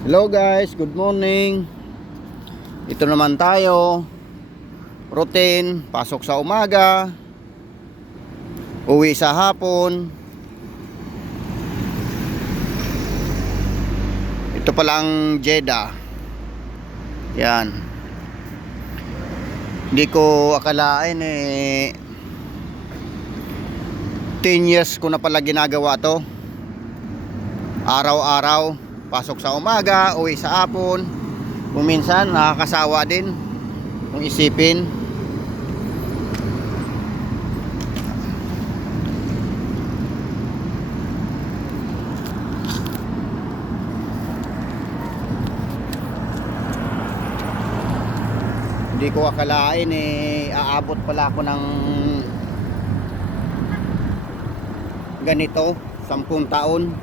Hello guys, good morning. Ito naman tayo. Routine, pasok sa umaga, uwi sa hapon. Ito palang Jeddah. Yan. Hindi ko akalain 10 years ko na pala ginagawa to. Araw-araw, pasok sa umaga, uwi sa hapon. Kung minsan nakakasawa din kung isipin. Hindi ko akalain aabot pala ako ng ganito, 10 taon.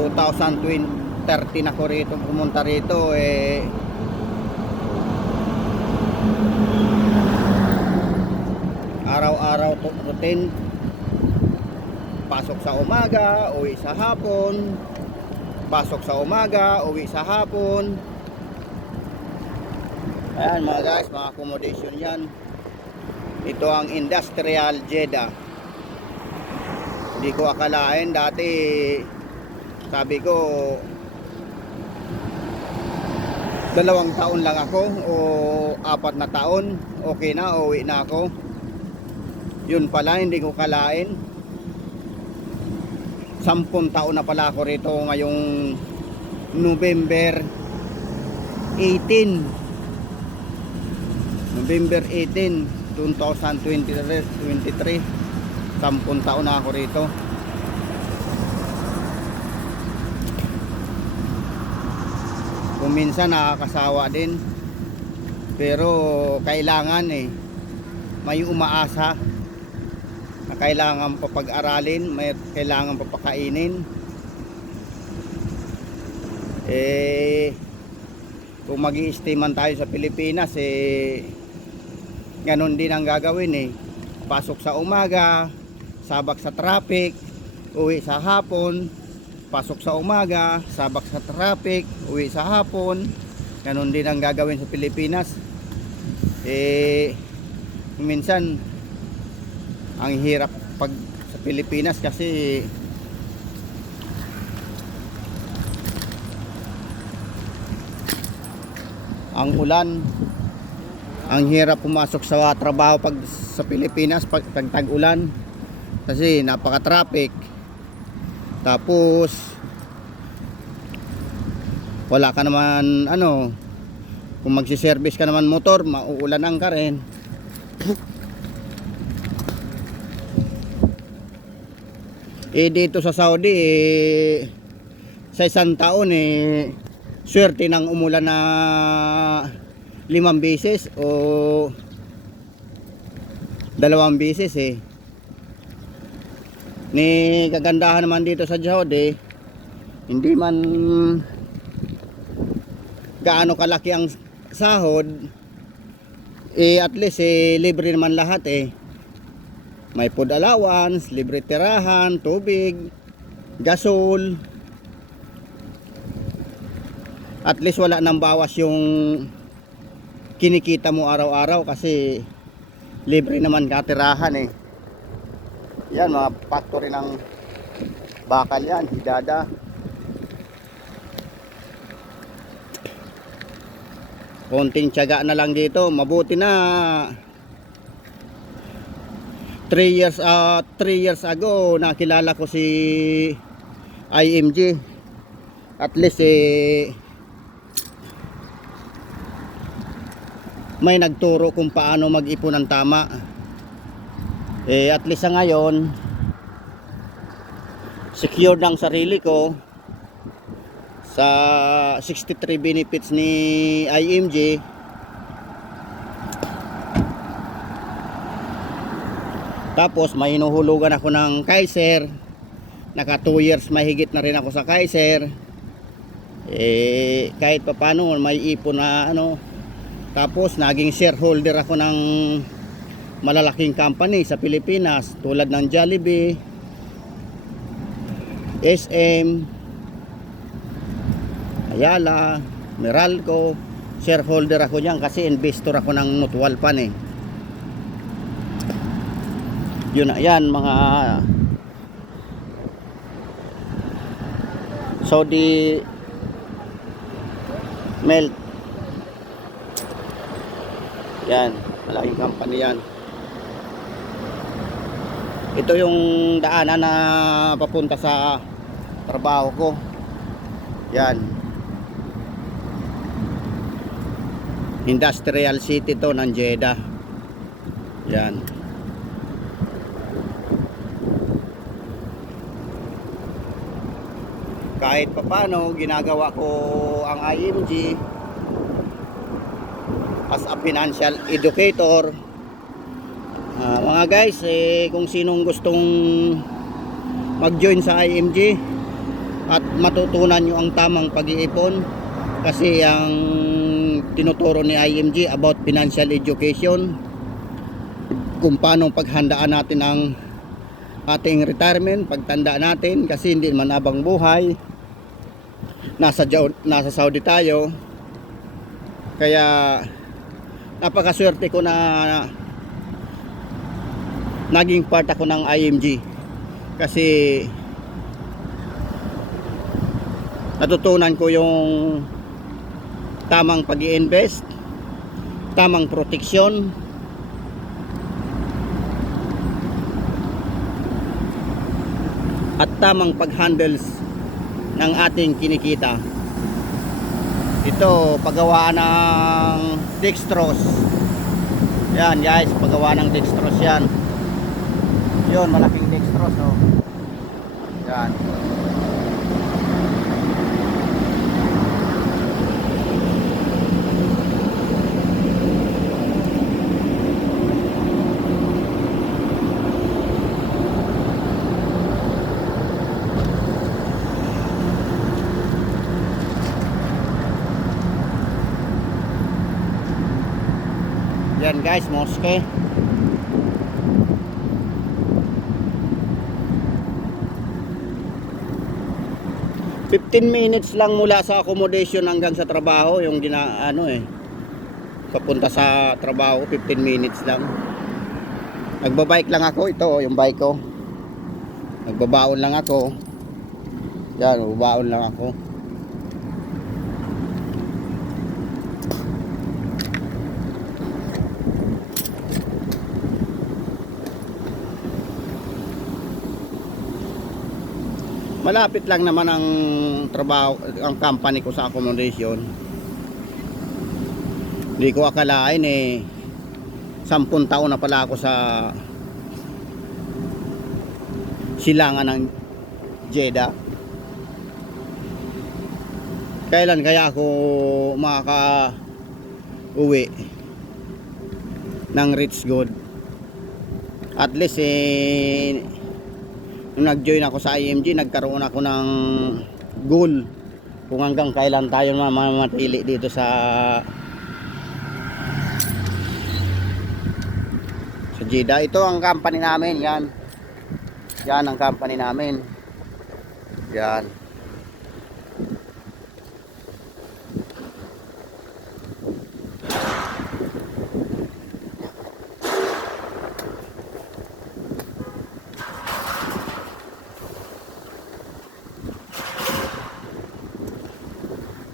(2013) ako rito, pumunta rito araw-araw routine, pasok sa umaga, uwi sa hapon, pasok sa umaga, uwi sa hapon. Ayan mga guys, mga accommodation yan. Ito ang Industrial Jeddah. Hindi ko akalain dati, sabi ko 2 taon lang ako o 4 na taon, okay na, uwi na ako. Yun pala, hindi ko kalain 10 taon na pala ako rito ngayong November 18, 2023. 10 taon na ako rito. Kung minsan nakakasawa din, pero kailangan may umaasa na kailangan papag-aralin, may kailangan papakainin. Kung mag-i-stay man tayo sa Pilipinas, ganun din ang gagawin. Pasok sa umaga, sabak sa traffic, uwi sa hapon. Pasok sa umaga, sabak sa traffic, uwi sa hapon. Ganun din ang gagawin sa Pilipinas. Minsan ang hirap pag sa Pilipinas kasi ang ulan. Ang hirap pumasok sa trabaho pag sa Pilipinas pag tag-ulan kasi napaka-traffic. Tapos wala ka naman kung magsi-service ka naman motor, mauulanan ka rin. Dito sa Saudi sa isang taon swerte nang umulan na 5 beses o 2 beses Ni kagandahan naman dito sa Saudi, hindi man gaano kalaki ang sahod, at least libre naman lahat. May food allowance, libre tirahan, tubig, gasol. At least wala nang bawas yung kinikita mo araw-araw kasi libre naman katirahan. Yan, mga factory ng bakal yan, hidada. Konting tiyaga na lang dito, mabuti na 3 years ago nakilala ko si IMG. At least may nagturo kung paano mag-ipon ng tama. At least sa ngayon secure ng sarili ko sa 63 benefits ni IMG. Tapos may hinuhulugan ako ng Kaiser. Naka 2 years mahigit na rin ako sa Kaiser. Kahit pa paano may ipon na Tapos naging shareholder ako ng malalaking company sa Pilipinas tulad ng Jollibee, SM, Ayala, Meralco. Shareholder ako diyan kasi investor ako ng mutual fund eh. Yun na yan mga Saudi Melt. Yan, malaking company yan. Ito yung daanan na papunta sa trabaho ko. Yan. Industrial city to ng Jeddah. Yan. Kahit papano ginagawa ko ang IMG as a financial educator. Mga guys, kung sinong gustong mag-join sa IMG at matutunan nyo ang tamang pag-iipon, kasi ang tinuturo ni IMG about financial education, kung paano paghandaan natin ang ating retirement, pagtanda natin, kasi hindi man abang buhay, nasa Saudi tayo. Kaya napakaswerte ko na naging part ako ng IMG, kasi natutunan ko yung tamang pag-i-invest, tamang proteksyon, at tamang pag-handles ng ating kinikita. Ito paggawaan ng dextrose. Yan guys, paggawa ng dextrose yan. Yun, malaking dextrose oh. Yan. Yan guys, mosque. Fifteen minutes lang mula sa accommodation hanggang sa trabaho yung papunta sa trabaho, 15 minutes lang. Nagbabike lang ako, ito yung bike ko. Nagbabaon lang ako. Yan, babaon lang ako. Malapit lang naman ang trabaho, ang company ko sa accommodation. Hindi ko akalain 10 taon na pala ako sa silangan ng Jeddah. Kailan kaya ako makaka-uwi ng rich good? At least nung nag-join ako sa IMG, nagkaroon ako ng goal kung hanggang kailan tayo mamatili dito sa Jeddah. Ito ang company namin, yan. Yan ang company namin. Yan.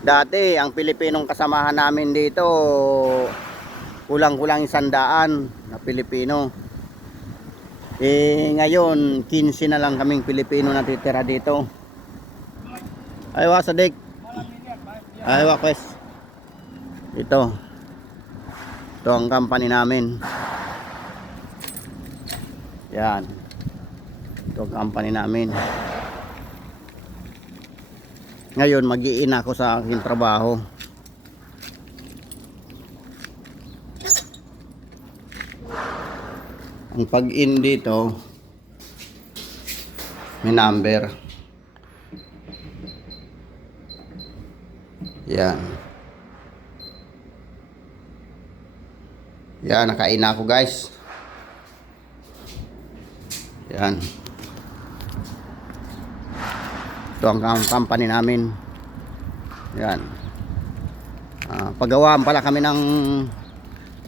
Dati ang Pilipinong kasamahan namin dito kulang-kulang 100 na Pilipino. Ngayon 15 na lang kaming Pilipino natitira dito. Aywa sadik. Aywa kwes. Ito ang company namin. Yan. Ito ang company namin. Ngayon mag-i-in ako sa aking trabaho. Ang pag-in dito may number. Yan. Yan, naka-in ako guys. Yan. Ito ang company namin. Yan. Paggawaan pala kami ng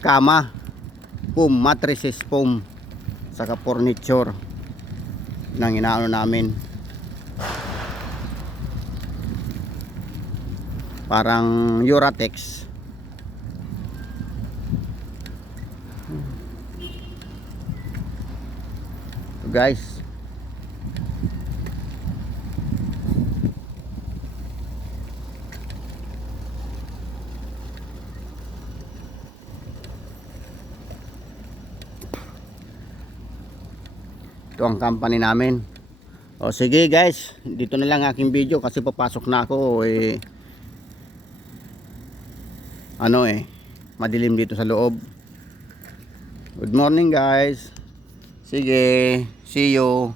kama, foam, mattresses foam, saka furniture nang inaano namin. Parang Uratex. So guys, ito ang company namin. O sige guys, dito na lang aking video kasi papasok na ako madilim dito sa loob. Good morning guys. Sige, see you.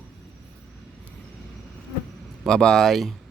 Bye bye.